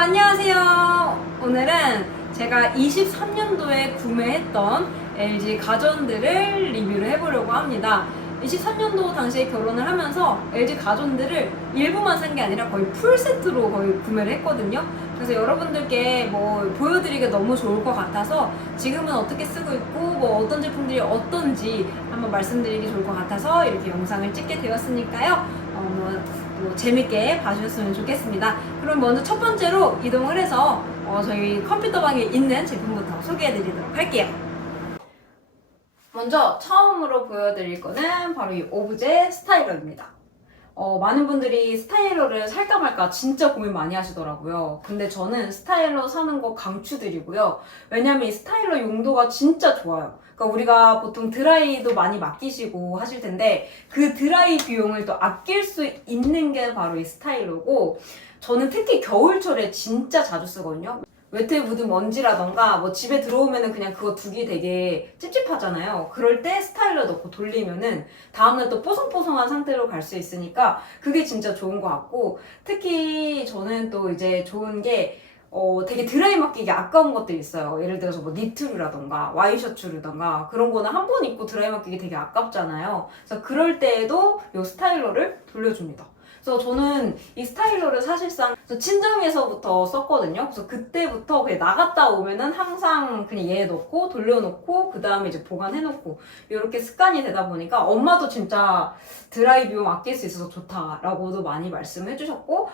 안녕하세요. 오늘은 제가 23년도에 구매했던 LG 가전들을 리뷰를 해보려고 합니다. 23년도 당시에 결혼을 하면서 LG 가전들을 일부만 산 게 아니라 거의 풀세트로 거의 구매를 했거든요. 그래서 여러분들께 뭐 보여드리기 너무 좋을 것 같아서 지금은 어떻게 쓰고 있고 뭐 어떤 제품들이 어떤지 한번 말씀드리기 좋을 것 같아서 이렇게 영상을 찍게 되었으니까요. 또 재밌게 봐주셨으면 좋겠습니다. 그럼 먼저 첫 번째로 이동을 해서 저희 컴퓨터방에 있는 제품부터 소개해드리도록 할게요. 먼저 처음으로 보여드릴 거는 바로 이 오브제 스타일러입니다. 많은 분들이 스타일러를 살까 말까 진짜 고민 많이 하시더라고요. 근데 저는 스타일러 사는 거 강추드리고요. 왜냐면 이 스타일러 용도가 진짜 좋아요. 그러니까 우리가 보통 드라이도 많이 맡기시고 하실 텐데 그 드라이 비용을 또 아낄 수 있는 게 바로 이 스타일러고, 저는 특히 겨울철에 진짜 자주 쓰거든요. 외투에 묻은 먼지라던가 뭐 집에 들어오면은 그냥 그거 두기 되게 찝찝하잖아요. 그럴 때 스타일러 넣고 돌리면은 다음날 또 뽀송뽀송한 상태로 갈 수 있으니까 그게 진짜 좋은 것 같고, 특히 저는 또 이제 좋은 게 되게 드라이 맡기기 아까운 것들이 있어요. 예를 들어서 뭐 니트류라던가 와이셔츠라던가 그런 거는 한 번 입고 드라이 맡기기 되게 아깝잖아요. 그래서 그럴 때에도 이 스타일러를 돌려줍니다. 그래서 저는 이 스타일러를 사실상 친정에서부터 썼거든요. 그래서 그때부터 그냥 나갔다 오면은 항상 그냥 얘 넣고 돌려놓고 그 다음에 이제 보관해놓고 이렇게 습관이 되다 보니까 엄마도 진짜 드라이 비용 아낄 수 있어서 좋다라고도 많이 말씀해 주셨고,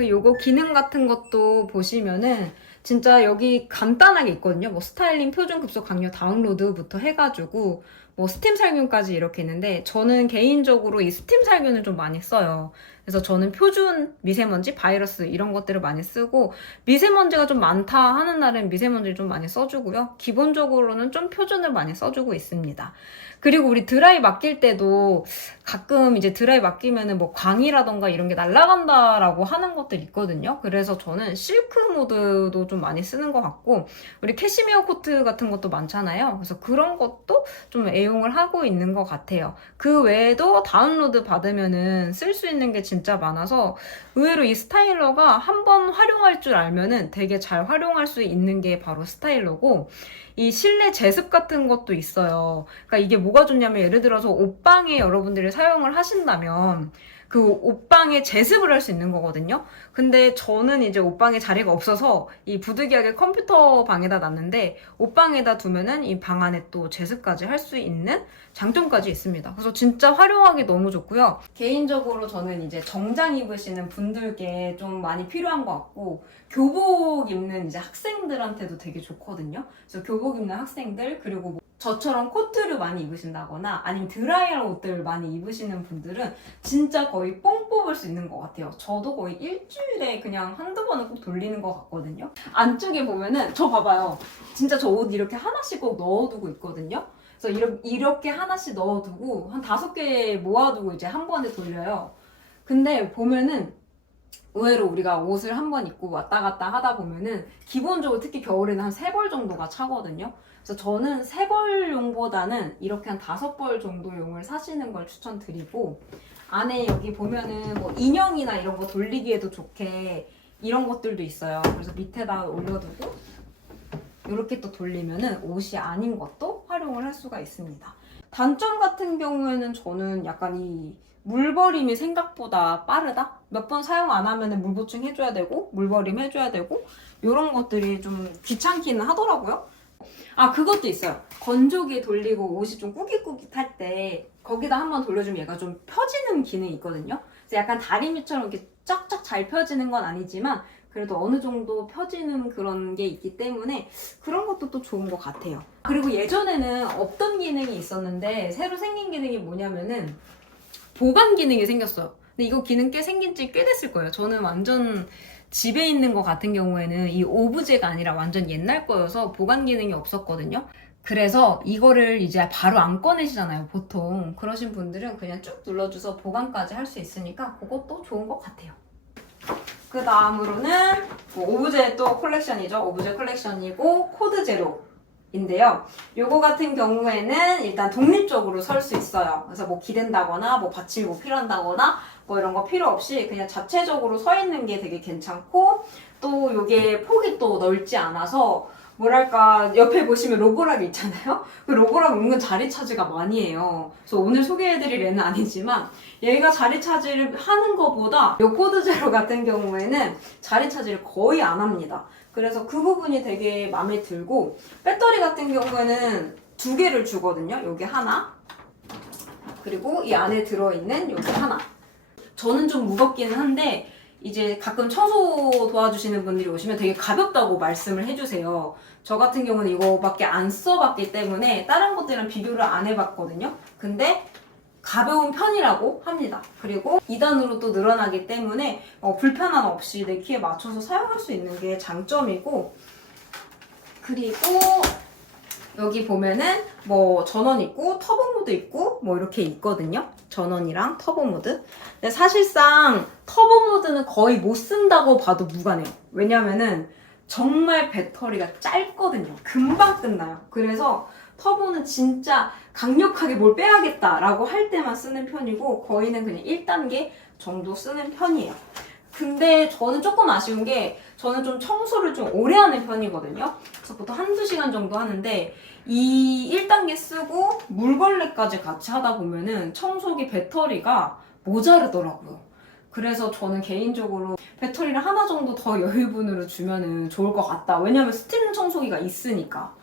요거 기능 같은 것도 보시면은 진짜 여기 간단하게 있거든요. 뭐 스타일링 표준 급소 강요 다운로드부터 해가지고 뭐 스팀 살균까지 이렇게 있는데, 저는 개인적으로 이 스팀 살균을 좀 많이 써요. 그래서 저는 표준 미세먼지, 바이러스 이런 것들을 많이 쓰고, 미세먼지가 좀 많다 하는 날은 미세먼지를 좀 많이 써주고요. 기본적으로는 좀 표준을 많이 써주고 있습니다. 그리고 우리 드라이 맡길 때도 가끔 이제 드라이 맡기면은 뭐 광이라던가 이런 게 날아간다라고 하는 것들 있거든요. 그래서 저는 실크 모드도 좀 많이 쓰는 것 같고, 우리 캐시미어 코트 같은 것도 많잖아요. 그래서 그런 것도 좀 애용을 하고 있는 것 같아요. 그 외에도 다운로드 받으면은 쓸 수 있는 게 진짜 많아서 의외로 이 스타일러가 한번 활용할 줄 알면은 되게 잘 활용할 수 있는 게 바로 스타일러고, 이 실내 제습 같은 것도 있어요. 그러니까 이게 뭐가 좋냐면, 예를 들어서 옷방에 여러분들이 사용을 하신다면 그 옷방에 제습을 할 수 있는 거거든요. 근데 저는 이제 옷방에 자리가 없어서 이 부득이하게 컴퓨터 방에다 놨는데, 옷방에다 두면은 이 방 안에 또 제습까지 할 수 있는 장점까지 있습니다. 그래서 진짜 활용하기 너무 좋고요. 개인적으로 저는 이제 정장 입으시는 분들께 좀 많이 필요한 것 같고, 교복 입는 이제 학생들한테도 되게 좋거든요. 그래서 교복 입는 학생들, 그리고 뭐 저처럼 코트를 많이 입으신다거나 아니면 드라이한 옷들을 많이 입으시는 분들은 진짜 거의 뽕 뽑을 수 있는 것 같아요. 저도 거의 일주일에 그냥 한두 번은 꼭 돌리는 것 같거든요. 안쪽에 보면은 저 봐봐요. 진짜 저 옷 이렇게 하나씩 꼭 넣어두고 있거든요. 그래서 이렇게 하나씩 넣어두고 한 5개 모아두고 이제 한 번에 돌려요. 근데 보면은 의외로 우리가 옷을 한 번 입고 왔다 갔다 하다 보면은 기본적으로 특히 겨울에는 한 3벌 정도가 차거든요. 그래서 저는 3벌용보다는 이렇게 한 5벌 정도용을 사시는 걸 추천드리고, 안에 여기 보면은 뭐 인형이나 이런 거 돌리기에도 좋게 이런 것들도 있어요. 그래서 밑에다 올려두고 이렇게 또 돌리면은 옷이 아닌 것도 활용을 할 수가 있습니다. 단점 같은 경우에는 저는 약간 이 물버림이 생각보다 빠르다? 몇 번 사용 안 하면 물 보충 해줘야 되고 물버림 해줘야 되고 이런 것들이 좀 귀찮기는 하더라고요. 아, 그것도 있어요. 건조기 돌리고 옷이 좀 꾸깃꾸깃할 때 거기다 한번 돌려주면 얘가 좀 펴지는 기능이 있거든요. 그래서 약간 다리미처럼 이렇게 쫙쫙 잘 펴지는 건 아니지만 그래도 어느 정도 펴지는 그런 게 있기 때문에 그런 것도 또 좋은 것 같아요. 그리고 예전에는 없던 기능이 있었는데 새로 생긴 기능이 뭐냐면은 보관 기능이 생겼어요. 근데 이거 기능 생긴 지 꽤 됐을 거예요. 저는 완전 집에 있는 거 같은 경우에는 이 오브제가 아니라 완전 옛날 거여서 보관 기능이 없었거든요. 그래서 이거를 이제 바로 안 꺼내시잖아요, 보통. 그러신 분들은 그냥 쭉 눌러줘서 보관까지 할 수 있으니까 그것도 좋은 것 같아요. 그 다음으로는 오브제 또 컬렉션이죠. 오브제 컬렉션이고 코드 제로 인데요. 요거 같은 경우에는 일단 독립적으로 설 수 있어요. 그래서 뭐 기댄다거나 뭐 받침이 뭐 필요한다거나 뭐 이런 거 필요 없이 그냥 자체적으로 서 있는 게 되게 괜찮고, 또 이게 폭이 또 넓지 않아서 뭐랄까, 옆에 보시면 로보락이 있잖아요? 그 로보락 은근 자리 차지가 많이 해요. 그래서 오늘 소개해드릴 애는 아니지만 얘가 자리 차지를 하는 것보다 이 코드제로 같은 경우에는 자리 차지를 거의 안 합니다. 그래서 그 부분이 되게 마음에 들고, 배터리 같은 경우에는 2개를 주거든요. 여기 하나, 그리고 이 안에 들어있는 여기 하나. 저는 좀 무겁기는 한데 이제 가끔 청소 도와주시는 분들이 오시면 되게 가볍다고 말씀을 해주세요. 저 같은 경우는 이거밖에 안 써봤기 때문에 다른 것들이랑 비교를 안 해봤거든요. 근데 가벼운 편이라고 합니다. 그리고 2단으로 또 늘어나기 때문에 불편함 없이 내 키에 맞춰서 사용할 수 있는 게 장점이고, 그리고 여기 보면은 뭐 전원 있고 터보 모드 있고 뭐 이렇게 있거든요. 전원이랑 터보 모드. 근데 사실상 터보 모드는 거의 못 쓴다고 봐도 무관해요. 왜냐면은 정말 배터리가 짧거든요. 금방 끝나요. 그래서 터보는 진짜 강력하게 뭘 빼야겠다라고 할 때만 쓰는 편이고, 거의는 그냥 1단계 정도 쓰는 편이에요. 근데 저는 조금 아쉬운 게, 저는 좀 청소를 좀 오래 하는 편이거든요. 그래서 보통 1~2시간 정도 하는데, 이 1단계 쓰고 물걸레까지 같이 하다 보면은 청소기 배터리가 모자르더라고요. 그래서 저는 개인적으로 배터리를 하나 정도 더 여유분으로 주면은 좋을 것 같다. 왜냐면 스팀 청소기가 있으니까.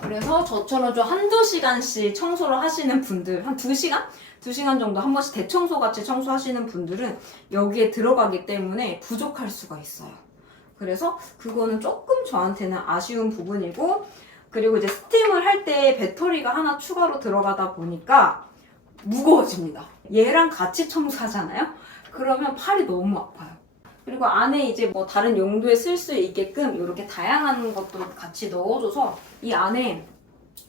그래서 저처럼 좀 1~2시간씩 청소를 하시는 분들, 한 2시간? 2시간 정도 한 번씩 대청소 같이 청소하시는 분들은 여기에 들어가기 때문에 부족할 수가 있어요. 그래서 그거는 조금 저한테는 아쉬운 부분이고, 그리고 이제 스팀을 할 때 배터리가 하나 추가로 들어가다 보니까 무거워집니다. 얘랑 같이 청소하잖아요? 그러면 팔이 너무 아파요. 그리고 안에 이제 뭐 다른 용도에 쓸 수 있게끔 이렇게 다양한 것도 같이 넣어줘서 이 안에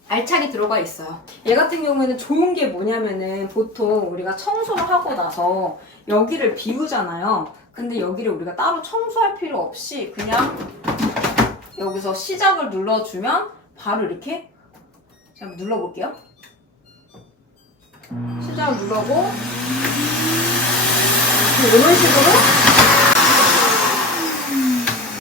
알차게 들어가 있어요. 얘 같은 경우에는 좋은 게 뭐냐면은, 보통 우리가 청소를 하고 나서 여기를 비우잖아요. 근데 여기를 우리가 따로 청소할 필요 없이 그냥 여기서 시작을 눌러주면 바로 이렇게, 제가 한번 눌러볼게요. 시작을 누르고 이런 식으로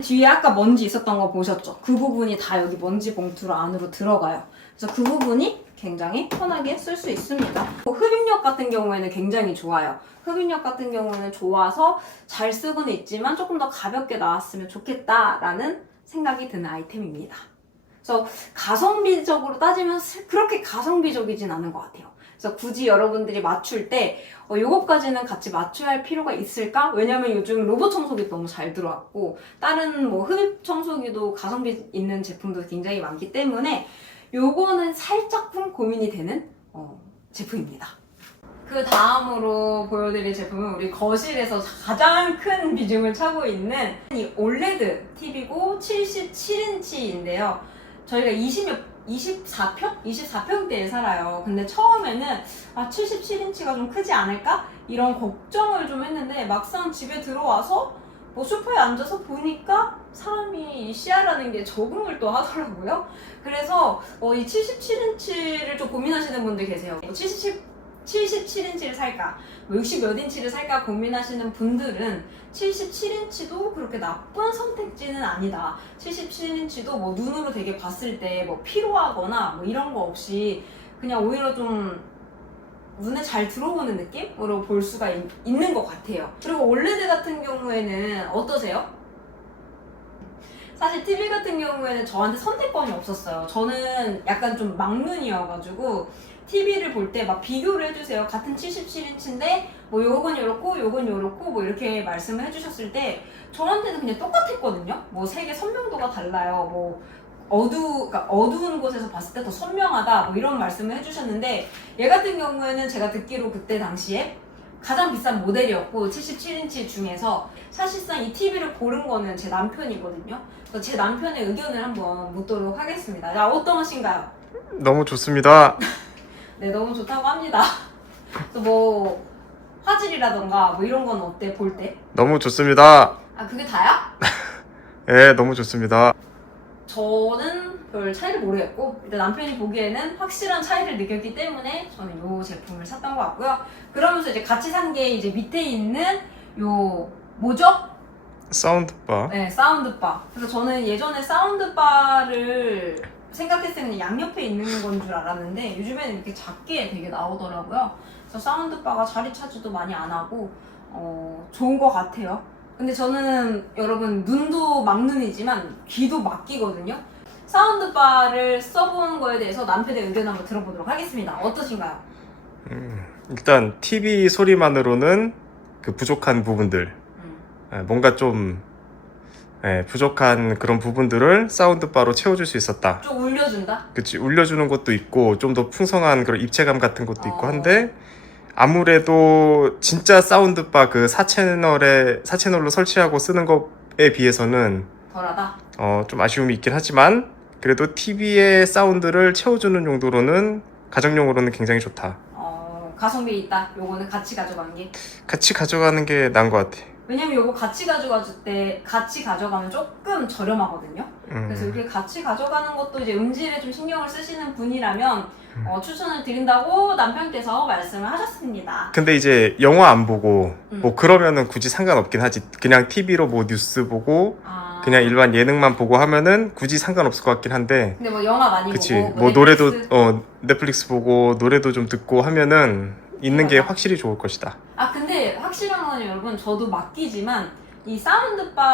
뒤에 아까 먼지 있었던 거 보셨죠? 그 부분이 다 여기 먼지 봉투로 안으로 들어가요. 그래서 그 부분이 굉장히 편하게 쓸 수 있습니다. 흡입력 같은 경우에는 굉장히 좋아요. 흡입력 같은 경우는 좋아서 잘 쓰고는 있지만 조금 더 가볍게 나왔으면 좋겠다라는 생각이 드는 아이템입니다. 그래서 가성비적으로 따지면 그렇게 가성비적이진 않은 것 같아요. 그래서 굳이 여러분들이 맞출 때 요것까지는 같이 맞춰야 할 필요가 있을까? 왜냐면 요즘 로봇 청소기 너무 잘 들어왔고, 다른 뭐 흡입 청소기도 가성비 있는 제품도 굉장히 많기 때문에 요거는 살짝쿵 고민이 되는 제품입니다. 그 다음으로 보여드릴 제품은 우리 거실에서 가장 큰 비중을 차고 있는 이 올레드 TV고 77인치인데요. 저희가 24평대에 살아요. 근데 처음에는 77인치가 좀 크지 않을까? 이런 걱정을 좀 했는데, 막상 집에 들어와서 뭐 소파에 앉아서 보니까 사람이 시야라는 게 적응을 또 하더라고요. 그래서 이 77인치를 좀 고민하시는 분들 계세요. 77인치를 살까? 60몇 인치를 살까 고민하시는 분들은 77인치도 그렇게 나쁜 선택지는 아니다. 77인치도 뭐 눈으로 되게 봤을 때 뭐 피로하거나 뭐 이런 거 없이 그냥 오히려 좀 눈에 잘 들어오는 느낌으로 볼 수가 있는 것 같아요. 그리고 올레드 같은 경우에는 어떠세요? 사실 TV 같은 경우에는 저한테 선택권이 없었어요. 저는 약간 좀 막눈이어가지고 TV를 볼 때 막 비교를 해주세요. 같은 77인치인데 뭐 요건 요렇고 요건 요렇고 뭐 이렇게 말씀을 해주셨을 때 저한테는 그냥 똑같았거든요. 뭐 색의 선명도가 달라요. 뭐 그러니까 어두운 곳에서 봤을 때 더 선명하다 뭐 이런 말씀을 해주셨는데, 얘 같은 경우에는 제가 듣기로 그때 당시에 가장 비싼 모델이었고 77인치 중에서 사실상 이 TV를 고른 거는 제 남편이거든요. 그래서 제 남편의 의견을 한번 묻도록 하겠습니다. 자, 어떠신가요? 너무 좋습니다. 네, 너무 좋다고 합니다. 또 뭐 화질이라던가 뭐 이런 건 어때, 볼 때? 너무 좋습니다. 그게 다야? 네, 너무 좋습니다. 저는 별 차이를 모르겠고 일단 남편이 보기에는 확실한 차이를 느꼈기 때문에 저는 이 제품을 샀던 것 같고요. 그러면서 이제 같이 산 게 이제 밑에 있는 요 뭐죠? 사운드바. 네, 사운드바. 그래서 저는 예전에 사운드바를 생각했을 때 그냥 양옆에 있는 건 줄 알았는데 요즘에는 이렇게 작게 되게 나오더라고요. 그래서 사운드바가 자리 차지도 많이 안 하고 좋은 것 같아요. 근데 저는 여러분 눈도 막눈이지만 귀도 막귀거든요. 사운드바를 써본 거에 대해서 남편의 의견 한번 들어보도록 하겠습니다. 어떠신가요? 일단 TV 소리만으로는 그 부족한 부분들, 뭔가 좀 부족한 그런 부분들을 사운드바로 채워줄 수 있었다. 좀 울려준다? 그치, 울려주는 것도 있고 좀 더 풍성한 그런 입체감 같은 것도 있고 어. 한데 아무래도 진짜 사운드바 그 4채널로 설치하고 쓰는 것에 비해서는 덜하다? 좀 아쉬움이 있긴 하지만 그래도 TV의 사운드를 채워주는 정도로는 가정용으로는 굉장히 좋다. 가성비 있다. 요거는 같이 가져간 게. 같이 가져가는 게 나은 것 같아. 왜냐면 요거 같이 가져가면 조금 저렴하거든요. 그래서 이렇게 같이 가져가는 것도 이제 음질에 좀 신경을 쓰시는 분이라면 추천을 드린다고 남편께서 말씀을 하셨습니다. 근데 이제 영화 안 보고 뭐 그러면은 굳이 상관없긴 하지. 그냥 TV로 뭐 뉴스 보고 그냥 일반 예능만 보고 하면은 굳이 상관없을 것 같긴 한데. 근데 뭐 영화 많이 그치. 보고 뭐 노래도 넷플릭스 보고 노래도 좀 듣고 하면은 있는 게 확실히 좋을 것이다. 근데 확실한 건 여러분 저도 맡기지만 이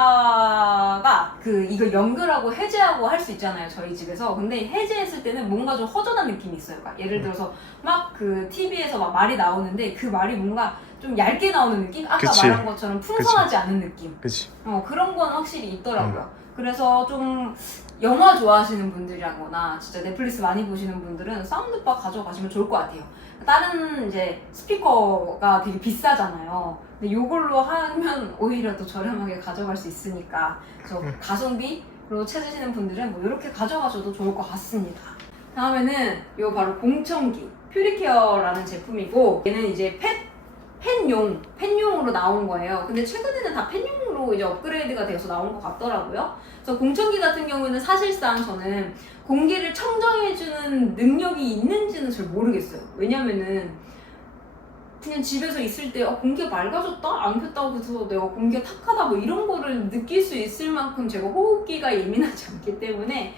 사운드바가 이거 연결하고 해제하고 할 수 있잖아요 저희 집에서. 근데 해제했을 때는 뭔가 좀 허전한 느낌이 있어요. 그러니까 예를 들어서 막 그 TV에서 막 말이 나오는데 그 말이 뭔가 좀 얇게 나오는 느낌? 아까 그치. 말한 것처럼 풍성하지 않은 느낌. 그치. 그런 건 확실히 있더라고요. 그래서 좀 영화 좋아하시는 분들이라거나 진짜 넷플릭스 많이 보시는 분들은 사운드바 가져가시면 좋을 것 같아요. 다른 이제 스피커가 되게 비싸잖아요. 근데 이걸로 하면 오히려 더 저렴하게 가져갈 수 있으니까. 그래서 가성비로 찾으시는 분들은 뭐 이렇게 가져가셔도 좋을 것 같습니다. 다음에는 요 바로 공청기 퓨리케어라는 제품이고 얘는 이제 펜용으로 나온 거예요. 근데 최근에는 다 펜용으로 이제 업그레이드가 되어서 나온 것 같더라고요. 그래서 공청기 같은 경우는 사실상 저는 공기를 청정해주는 능력이 있는지는 잘 모르겠어요. 왜냐면은 그냥 집에서 있을 때 공기가 맑아졌다? 안 켰다고 해서 내가 공기가 탁하다 뭐 이런 거를 느낄 수 있을 만큼 제가 호흡기가 예민하지 않기 때문에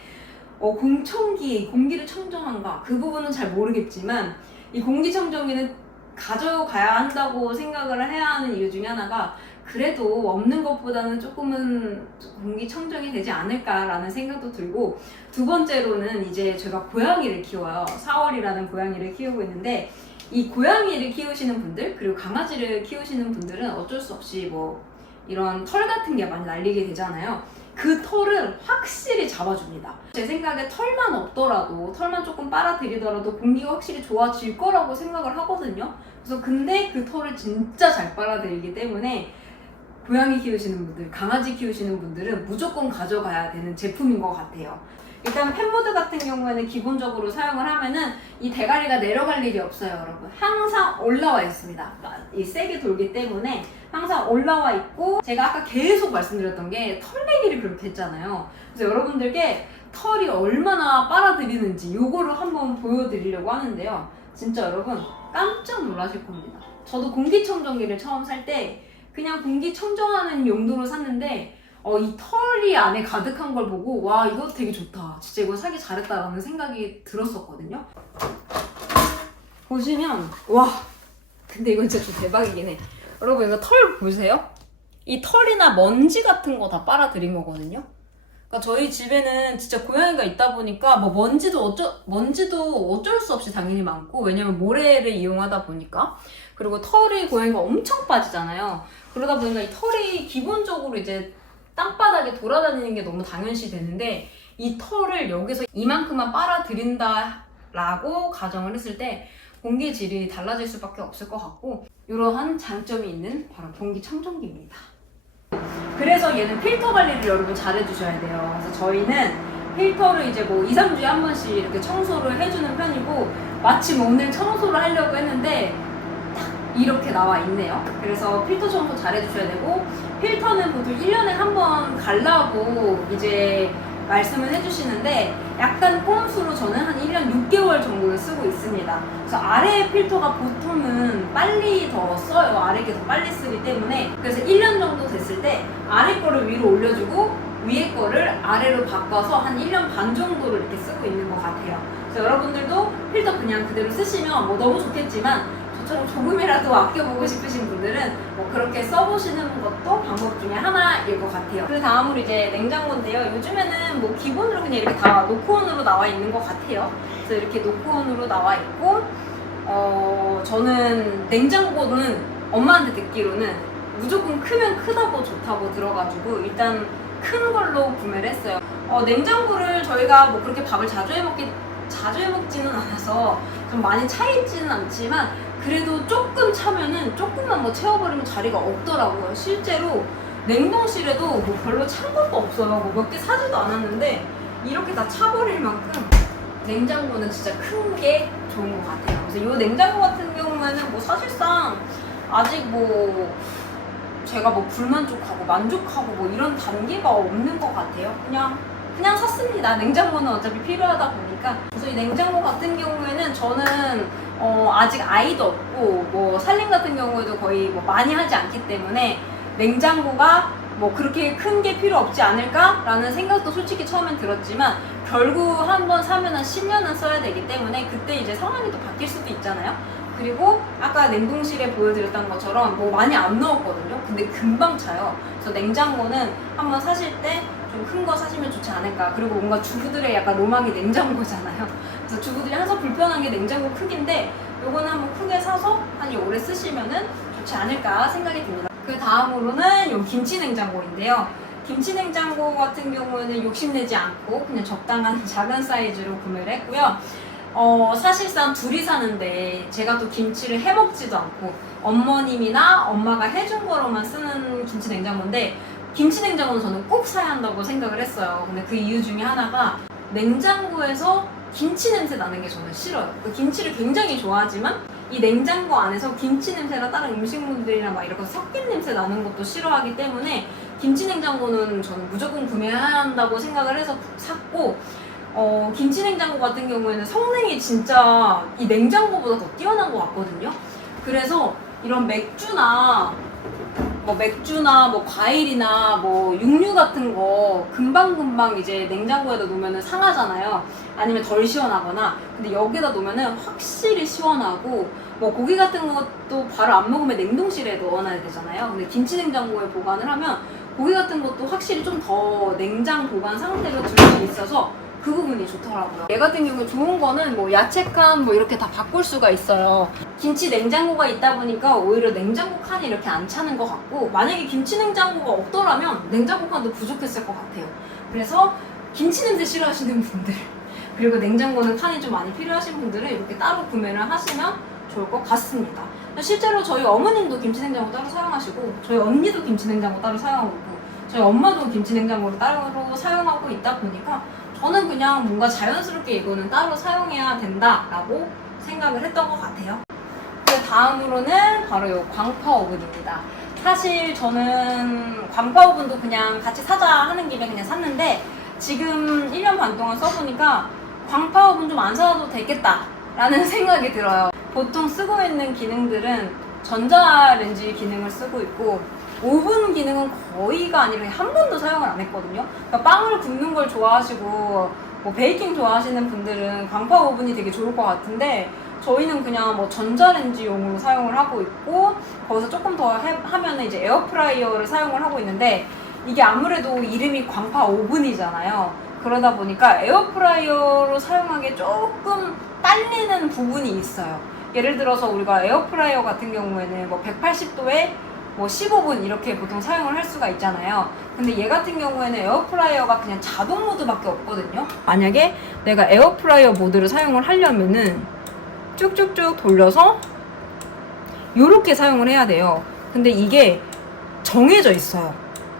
공청기, 공기를 청정한가 그 부분은 잘 모르겠지만 이 공기청정기는 가져가야 한다고 생각을 해야 하는 이유 중에 하나가 그래도 없는 것보다는 조금은 공기청정이 되지 않을까라는 생각도 들고, 두 번째로는 이제 제가 고양이를 키워요. 사월이라는 고양이를 키우고 있는데 이 고양이를 키우시는 분들 그리고 강아지를 키우시는 분들은 어쩔 수 없이 뭐 이런 털 같은 게 많이 날리게 되잖아요. 그 털을 확실히 잡아줍니다. 제 생각에 털만 없더라도 털만 조금 빨아들이더라도 공기가 확실히 좋아질 거라고 생각을 하거든요. 그래서 근데 그 털을 진짜 잘 빨아들이기 때문에 고양이 키우시는 분들, 강아지 키우시는 분들은 무조건 가져가야 되는 제품인 것 같아요. 일단 펜모드 같은 경우에는 기본적으로 사용을 하면은 이 대가리가 내려갈 일이 없어요, 여러분. 항상 올라와 있습니다. 이 세게 돌기 때문에 항상 올라와 있고, 제가 아까 계속 말씀드렸던 게 털 내기를 그렇게 했잖아요. 그래서 여러분들께 털이 얼마나 빨아들이는지 요거를 한번 보여드리려고 하는데요. 진짜 여러분 깜짝 놀라실 겁니다. 저도 공기청정기를 처음 살 때 그냥 공기청정하는 용도로 샀는데 이 털이 안에 가득한 걸 보고 와 이거 되게 좋다, 진짜 이거 사기 잘했다라는 생각이 들었었거든요. 보시면 와 근데 이건 진짜 좀 대박이긴 해. 여러분 이거 털 보세요? 이 털이나 먼지 같은 거 다 빨아들인 거거든요. 그러니까 저희 집에는 진짜 고양이가 있다 보니까 뭐 먼지도 어쩔 수 없이 당연히 많고, 왜냐면 모래를 이용하다 보니까. 그리고 털이 고양이가 엄청 빠지잖아요. 그러다 보니까 이 털이 기본적으로 이제 땅바닥에 돌아다니는 게 너무 당연시 되는데, 이 털을 여기서 이만큼만 빨아들인다라고 가정을 했을 때 공기 질이 달라질 수밖에 없을 것 같고, 이러한 장점이 있는 바로 공기청정기입니다. 그래서 얘는 필터 관리를 여러분 잘 해주셔야 돼요. 그래서 저희는 필터를 이제 뭐 2, 3주에 한 번씩 이렇게 청소를 해주는 편이고, 마침 오늘 청소를 하려고 했는데 딱 이렇게 나와 있네요. 그래서 필터 청소 잘 해주셔야 되고, 필터는 보통 1년에 한 번 갈라고 이제 말씀을 해주시는데 약간 꼼수로 저는 한 1년 6개월 정도를 쓰고 있습니다. 그래서 아래 필터가 보통은 빨리 더 써요. 아래 게 더 빨리 쓰기 때문에. 그래서 1년 정도 됐을 때 아래 거를 위로 올려주고 위에 거를 아래로 바꿔서 한 1년 반 정도를 이렇게 쓰고 있는 것 같아요. 그래서 여러분들도 필터 그냥 그대로 쓰시면 뭐 너무 좋겠지만 저처럼 조금이라도 아껴보고 싶으신 분들은 뭐 그렇게 써보시는 것도 방법 중에 하나일 것 같아요. 그 다음으로 이제 냉장고인데요. 요즘에는 뭐 기본으로 그냥 이렇게 다 노크온으로 나와 있는 것 같아요. 그래서 이렇게 노크온으로 나와 있고 저는 냉장고는 엄마한테 듣기로는 무조건 크면 크다고 좋다고 들어가지고 일단 큰 걸로 구매를 했어요. 냉장고를 저희가 뭐 그렇게 밥을 자주 해먹지는 않아서 좀 많이 차있지는 않지만 그래도 조금 차면은 조금만 뭐 채워버리면 자리가 없더라고요. 실제로 냉동실에도 뭐 별로 찬 것도 없어요. 뭐 몇 개 사지도 않았는데 이렇게 다 차버릴 만큼 냉장고는 진짜 큰 게 좋은 것 같아요. 그래서 이 냉장고 같은 경우에는 뭐 사실상 아직 뭐 제가 뭐 불만족하고 만족하고 뭐 이런 단계가 없는 것 같아요. 그냥 샀습니다. 냉장고는 어차피 필요하다 보니까. 그래서 이 냉장고 같은 경우에는 저는 아직 아이도 없고 뭐 살림 같은 경우에도 거의 뭐 많이 하지 않기 때문에 냉장고가 뭐 그렇게 큰 게 필요 없지 않을까라는 생각도 솔직히 처음엔 들었지만 결국 한번 사면 한 10년은 써야 되기 때문에 그때 이제 상황이 또 바뀔 수도 있잖아요. 그리고 아까 냉동실에 보여드렸던 것처럼 뭐 많이 안 넣었거든요. 근데 금방 차요. 그래서 냉장고는 한번 사실 때 좀 큰 거 사시면 좋지 않을까. 그리고 뭔가 주부들의 약간 로망이 냉장고잖아요. 그래서 주부들이 항상 불편한 게 냉장고 크기인데 요거는 한번 크게 사서 한 오래 쓰시면은 좋지 않을까 생각이 듭니다. 그 다음으로는 요 김치 냉장고인데요. 김치 냉장고 같은 경우에는 욕심내지 않고 그냥 적당한 작은 사이즈로 구매를 했고요. 사실상 둘이 사는데 제가 또 김치를 해먹지도 않고 어머님이나 엄마가 해준 거로만 쓰는 김치 냉장고인데 김치 냉장고는 저는 꼭 사야 한다고 생각을 했어요. 근데 그 이유 중에 하나가 냉장고에서 김치 냄새 나는 게 저는 싫어요. 김치를 굉장히 좋아하지만 이 냉장고 안에서 김치 냄새나 다른 음식물들이랑 막 이렇게 섞인 냄새 나는 것도 싫어하기 때문에 김치 냉장고는 저는 무조건 구매해야 한다고 생각을 해서 샀고 김치 냉장고 같은 경우에는 성능이 진짜 이 냉장고보다 더 뛰어난 것 같거든요. 그래서 이런 맥주나 뭐 과일이나 뭐 육류 같은 거 금방금방 이제 냉장고에다 놓으면 상하잖아요. 아니면 덜 시원하거나. 근데 여기다 놓으면 확실히 시원하고 뭐 고기 같은 것도 바로 안 먹으면 냉동실에 넣어놔야 되잖아요. 근데 김치 냉장고에 보관을 하면 고기 같은 것도 확실히 좀 더 냉장 보관 상태로 둘 수 있어서 그 부분이 좋더라고요. 얘 같은 경우에 좋은 거는 뭐 야채칸 뭐 이렇게 다 바꿀 수가 있어요. 김치 냉장고가 있다 보니까 오히려 냉장고 칸이 이렇게 안 차는 것 같고 만약에 김치 냉장고가 없더라면 냉장고 칸도 부족했을 것 같아요. 그래서 김치 냄새 싫어하시는 분들 그리고 냉장고는 칸이 좀 많이 필요하신 분들은 이렇게 따로 구매를 하시면 좋을 것 같습니다. 실제로 저희 어머님도 김치 냉장고 따로 사용하시고 저희 언니도 김치 냉장고 따로 사용하고 저희 엄마도 김치 냉장고를 따로 사용하고 있다 보니까 저는 그냥 뭔가 자연스럽게 이거는 따로 사용해야 된다라고 생각을 했던 것 같아요. 그 다음으로는 바로 이 광파 오븐입니다. 사실 저는 광파 오븐도 그냥 같이 사자 하는 김에 그냥 샀는데 지금 1년 반 동안 써보니까 광파 오븐 좀 안 사도 되겠다라는 생각이 들어요. 보통 쓰고 있는 기능들은 전자레인지 기능을 쓰고 있고 오븐 기능은 거의가 아니라 한 번도 사용을 안 했거든요. 그러니까 빵을 굽는 걸 좋아하시고 뭐 베이킹 좋아하시는 분들은 광파 오븐이 되게 좋을 것 같은데 저희는 그냥 뭐 전자레인지용으로 사용을 하고 있고 거기서 조금 더 하면 이제 에어프라이어를 사용을 하고 있는데 이게 아무래도 이름이 광파 오븐이잖아요. 그러다 보니까 에어프라이어로 사용하기에 조금 딸리는 부분이 있어요. 예를 들어서 우리가 에어프라이어 같은 경우에는 뭐 180도에 뭐 15분 이렇게 보통 사용을 할 수가 있잖아요. 근데 얘 같은 경우에는 에어프라이어가 그냥 자동 모드밖에 없거든요. 만약에 내가 에어프라이어 모드를 사용을 하려면은 쭉쭉쭉 돌려서 요렇게 사용을 해야 돼요. 근데 이게 정해져 있어요.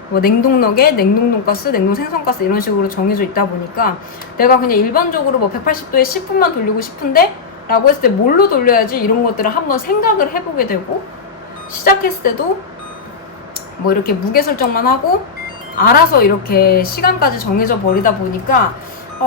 뭐 냉동너게, 냉동돈가스, 냉동 생선가스 이런 식으로 정해져 있다 보니까 내가 그냥 일반적으로 뭐 180도에 10분만 돌리고 싶은데 라고 했을 때 뭘로 돌려야지 이런 것들을 한번 생각을 해보게 되고 시작했을 때도 뭐 이렇게 무게 설정만 하고 알아서 이렇게 시간까지 정해져 버리다 보니까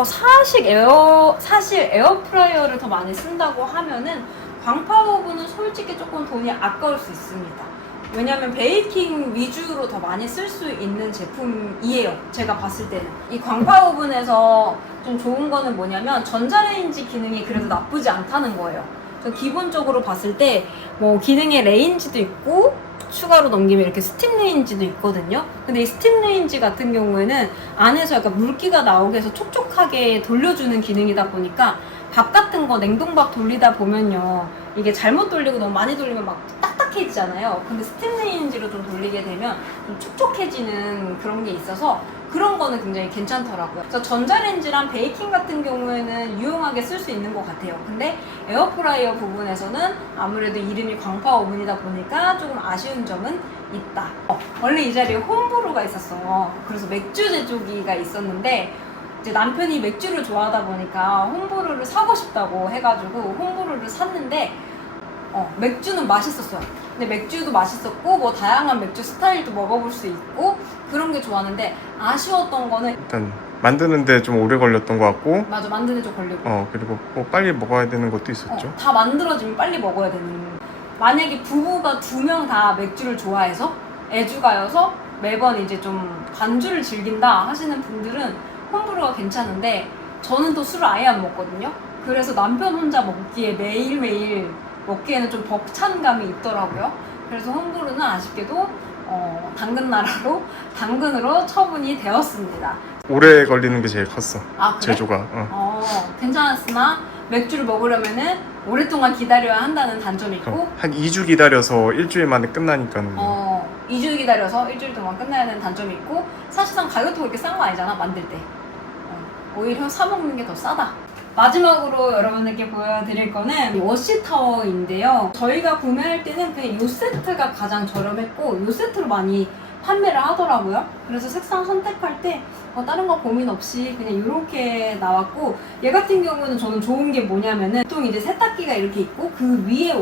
사실 에어프라이어를 더 많이 쓴다고 하면은 광파 오븐은 솔직히 조금 돈이 아까울 수 있습니다. 왜냐면 베이킹 위주로 더 많이 쓸 수 있는 제품이에요. 제가 봤을 때는. 이 광파 오븐에서 좀 좋은 거는 뭐냐면 전자레인지 기능이 그래도 나쁘지 않다는 거예요. 기본적으로 봤을 때 뭐 기능에 레인지도 있고 추가로 넘기면 이렇게 스팀 레인지도 있거든요. 근데 이 스팀 레인지 같은 경우에는 안에서 약간 물기가 나오게 해서 촉촉하게 돌려주는 기능이다 보니까 밥 같은 거 냉동밥 돌리다 보면요, 이게 잘못 돌리고 너무 많이 돌리면 막 딱딱해지잖아요. 근데 스팀 레인지로 좀 돌리게 되면 좀 촉촉해지는 그런 게 있어서 그런 거는 굉장히 괜찮더라고요. 그래서 전자레인지랑 베이킹 같은 경우에는 유용하게 쓸 수 있는 것 같아요. 근데 에어프라이어 부분에서는 아무래도 이름이 광파 오븐이다 보니까 조금 아쉬운 점은 있다. 원래 이 자리에 홈브루가 있었어. 그래서 맥주 제조기가 있었는데 이제 남편이 맥주를 좋아하다 보니까 홈브루를 사고 싶다고 해가지고 홈브루를 샀는데 맥주는 맛있었어요. 근데 맥주도 맛있었고 뭐 다양한 맥주 스타일도 먹어볼 수 있고 그런 게 좋았는데 아쉬웠던 거는 일단 만드는데 좀 오래 걸렸던 것 같고. 맞아, 만드는 좀 걸리고 그리고 뭐 빨리 먹어야 되는 것도 있었죠. 다 만들어지면 빨리 먹어야 되는. 만약에 부부가 2명 다 맥주를 좋아해서 애주가여서 매번 이제 좀 반주를 즐긴다 하시는 분들은 홈브루가 괜찮은데 저는 또 술을 아예 안 먹거든요. 그래서 남편 혼자 먹기에 매일매일 먹기에는 좀 벅찬 감이 있더라고요. 그래서 홈브루는 아쉽게도 당근으로 처분이 되었습니다. 오래 걸리는 게 제일 컸어. 아, 그래? 제조가. 괜찮았으나 맥주를 먹으려면은 오랫동안 기다려야 한다는 단점이 있고 한 2주 기다려서 일주일 만에 끝나니까는. 2주 기다려서 일주일 동안 끝나야 되는 단점이 있고 사실상 가격도 그렇게 싼 거 아니잖아, 만들 때. 오히려 사 먹는 게 더 싸다. 마지막으로 여러분들께 보여드릴 거는 워시 타워인데요. 저희가 구매할 때는 그냥 이 세트가 가장 저렴했고 이 세트로 많이 판매를 하더라고요. 그래서 색상 선택할 때 다른 거 고민 없이 그냥 이렇게 나왔고, 얘 같은 경우는 저는 좋은 게 뭐냐면은 보통 이제 세탁기가 이렇게 있고 그 위에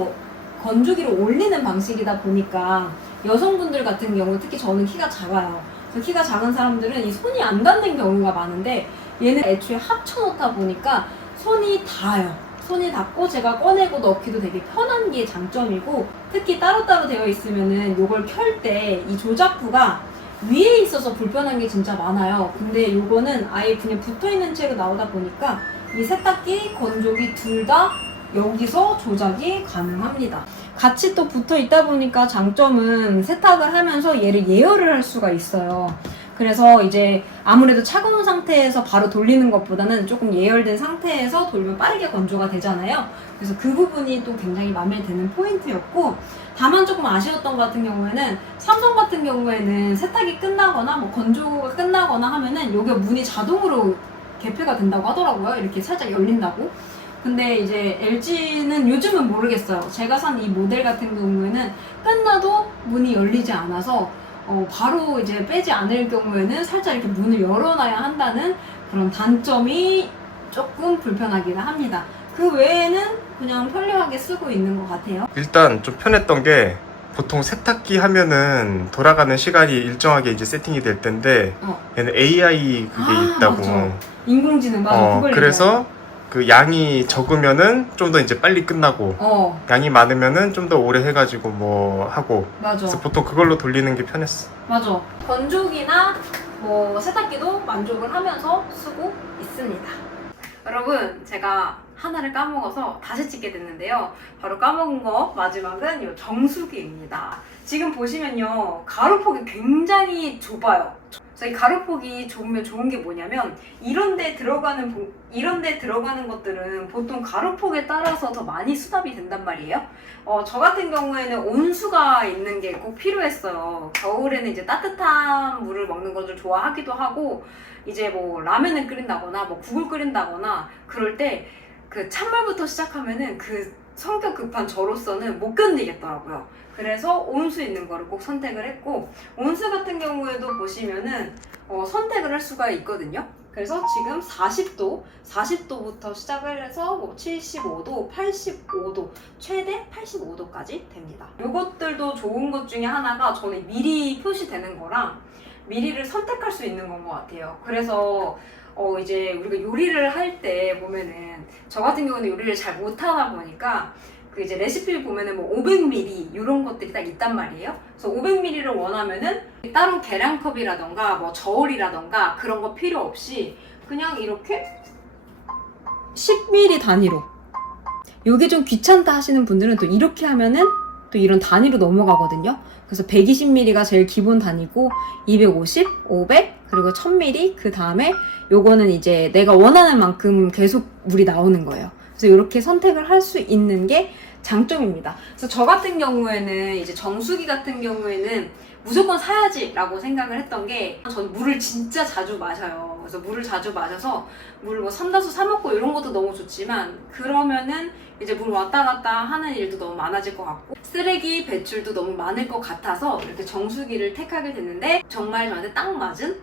건조기를 올리는 방식이다 보니까 여성분들 같은 경우, 특히 저는 키가 작아요. 그래서 키가 작은 사람들은 이 손이 안 닿는 경우가 많은데 얘는 애초에 합쳐놓다 보니까 손이 닿아요. 손이 닿고 제가 꺼내고 넣기도 되게 편한 게 장점이고, 특히 따로따로 되어 있으면은 이걸 켤 때 이 조작부가 위에 있어서 불편한 게 진짜 많아요. 근데 이거는 아예 그냥 붙어있는 채로 나오다 보니까 이 세탁기, 건조기 둘 다 여기서 조작이 가능합니다. 같이 또 붙어 있다 보니까 장점은 세탁을 하면서 얘를 예열을 할 수가 있어요. 그래서 이제 아무래도 차가운 상태에서 바로 돌리는 것보다는 조금 예열된 상태에서 돌면 빠르게 건조가 되잖아요. 그래서 그 부분이 또 굉장히 마음에 드는 포인트였고, 다만 조금 아쉬웠던 것 같은 경우에는 삼성 같은 경우에는 세탁이 끝나거나 뭐 건조가 끝나거나 하면은 요게 문이 자동으로 개폐가 된다고 하더라고요. 이렇게 살짝 열린다고. 근데 이제 LG는 요즘은 모르겠어요. 제가 산 이 모델 같은 경우에는 끝나도 문이 열리지 않아서 바로 이제 빼지 않을 경우에는 살짝 이렇게 문을 열어놔야 한다는 그런 단점이 조금 불편하기는 합니다. 그 외에는 그냥 편리하게 쓰고 있는 것 같아요. 일단 좀 편했던 게, 보통 세탁기 하면은 돌아가는 시간이 일정하게 이제 세팅이 될 텐데 얘는 AI 그게 있다고. 맞아. 인공지능 맞아. 그걸 그래서 그 양이 적으면은 좀 더 이제 빨리 끝나고 양이 많으면은 좀 더 오래 해가지고 뭐 하고. 맞아. 그래서 보통 그걸로 돌리는 게 편했어. 맞아. 건조기나 뭐 세탁기도 만족을 하면서 쓰고 있습니다. 여러분, 제가 하나를 까먹어서 다시 찍게 됐는데요. 바로 까먹은 거 마지막은 이 정수기입니다. 지금 보시면요, 가로폭이 굉장히 좁아요. 그래서 이 가로폭이 좁으면 좋은 게 뭐냐면 이런데 들어가는 것들은 보통 가로폭에 따라서 더 많이 수납이 된단 말이에요. 저 같은 경우에는 온수가 있는 게 꼭 필요했어요. 겨울에는 이제 따뜻한 물을 먹는 것을 좋아하기도 하고, 이제 뭐 라면을 끓인다거나 뭐 국을 끓인다거나 그럴 때 그 찬물부터 시작하면은 그 성격 급한 저로서는 못 견디겠더라고요. 그래서 온수 있는 거를 꼭 선택을 했고, 온수 같은 경우에도 보시면은 선택을 할 수가 있거든요. 그래서 지금 40도부터 시작을 해서 뭐 75도, 85도, 최대 85도까지 됩니다. 이것들도 좋은 것 중에 하나가 저는 미리 표시되는 거랑, 미리를 선택할 수 있는 건 것 같아요. 그래서 이제 우리가 요리를 할 때 보면은 저 같은 경우는 요리를 잘 못하다 보니까 그 이제 레시피 보면은 뭐 500ml 이런 것들이 딱 있단 말이에요. 그래서 500ml를 원하면은 따로 계량컵이라던가 뭐 저울이라던가 그런 거 필요 없이 그냥 이렇게 10ml 단위로. 요게 좀 귀찮다 하시는 분들은 또 이렇게 하면은 또 이런 단위로 넘어가거든요. 그래서 120ml가 제일 기본 단위고 250, 500, 그리고 1000ml 그 다음에 요거는 이제 내가 원하는 만큼 계속 물이 나오는 거예요. 그래서 이렇게 선택을 할 수 있는 게 장점입니다. 그래서 저 같은 경우에는 이제 정수기 같은 경우에는 무조건 사야지라고 생각을 했던 게 전 물을 진짜 자주 마셔요. 그래서 물을 자주 마셔서 물 뭐 삼다수 사 먹고 이런 것도 너무 좋지만 그러면은 이제 물 왔다 갔다 하는 일도 너무 많아질 것 같고 쓰레기 배출도 너무 많을 것 같아서 이렇게 정수기를 택하게 됐는데 정말 저한테 딱 맞은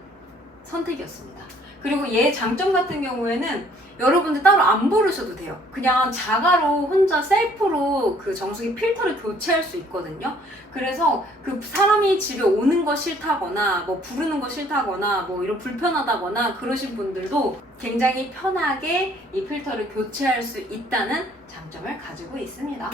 선택이었습니다. 그리고 얘 장점 같은 경우에는 여러분들 따로 안 부르셔도 돼요. 그냥 자가로 혼자 셀프로 그 정수기 필터를 교체할 수 있거든요. 그래서 그 사람이 집에 오는 거 싫다거나 뭐 부르는 거 싫다거나 뭐 이런 불편하다거나 그러신 분들도 굉장히 편하게 이 필터를 교체할 수 있다는 장점을 가지고 있습니다.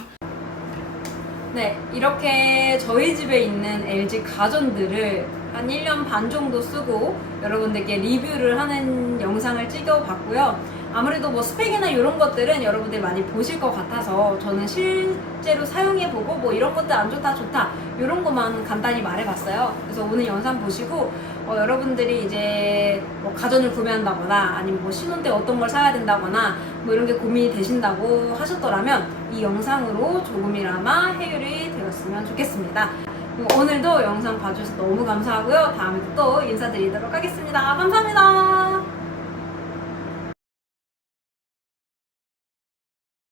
네, 이렇게 저희 집에 있는 LG 가전들을 한 1년 반 정도 쓰고 여러분들께 리뷰를 하는 영상을 찍어봤고요. 아무래도 뭐 스펙이나 이런 것들은 여러분들이 많이 보실 것 같아서 저는 실제로 사용해보고 뭐 이런 것들 안 좋다 좋다 이런 것만 간단히 말해봤어요. 그래서 오늘 영상 보시고 여러분들이 이제 뭐 가전을 구매한다거나 아니면 뭐 신혼 때 어떤 걸 사야 된다거나 뭐 이런 게 고민이 되신다고 하셨더라면 이 영상으로 조금이나마 해결이 되었으면 좋겠습니다. 오늘도 영상 봐주셔서 너무 감사하고요. 다음에 또 인사드리도록 하겠습니다. 감사합니다.